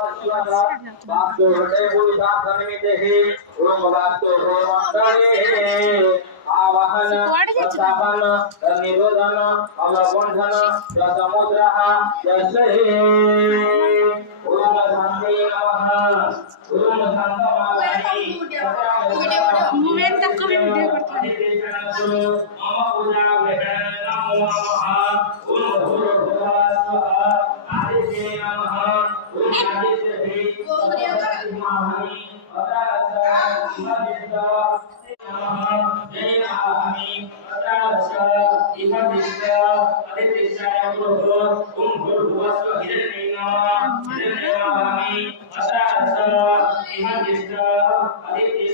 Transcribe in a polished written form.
वास्तु हृदय पुरुषा सन्निधि ओम वास्तु होमंडले आवाहन प्रतापन निरोधन अवबंधन समुद्रः जय ओम शांति नमः ओम शांतमानि मूवमेंट तक को भी वीडियो करता है मम पूजा ग्रहण नमो नमः ओम भूर्भुवः स्वः आदित्य नमः ओम आदित्य हि महानि अदास इमदित नमः जय आमि अदास इमदित आदित्याय नमः ओम भूर्भुवः स्वः हिरण्य नमः हिरण्य आमि अदास इमदित आदित्याय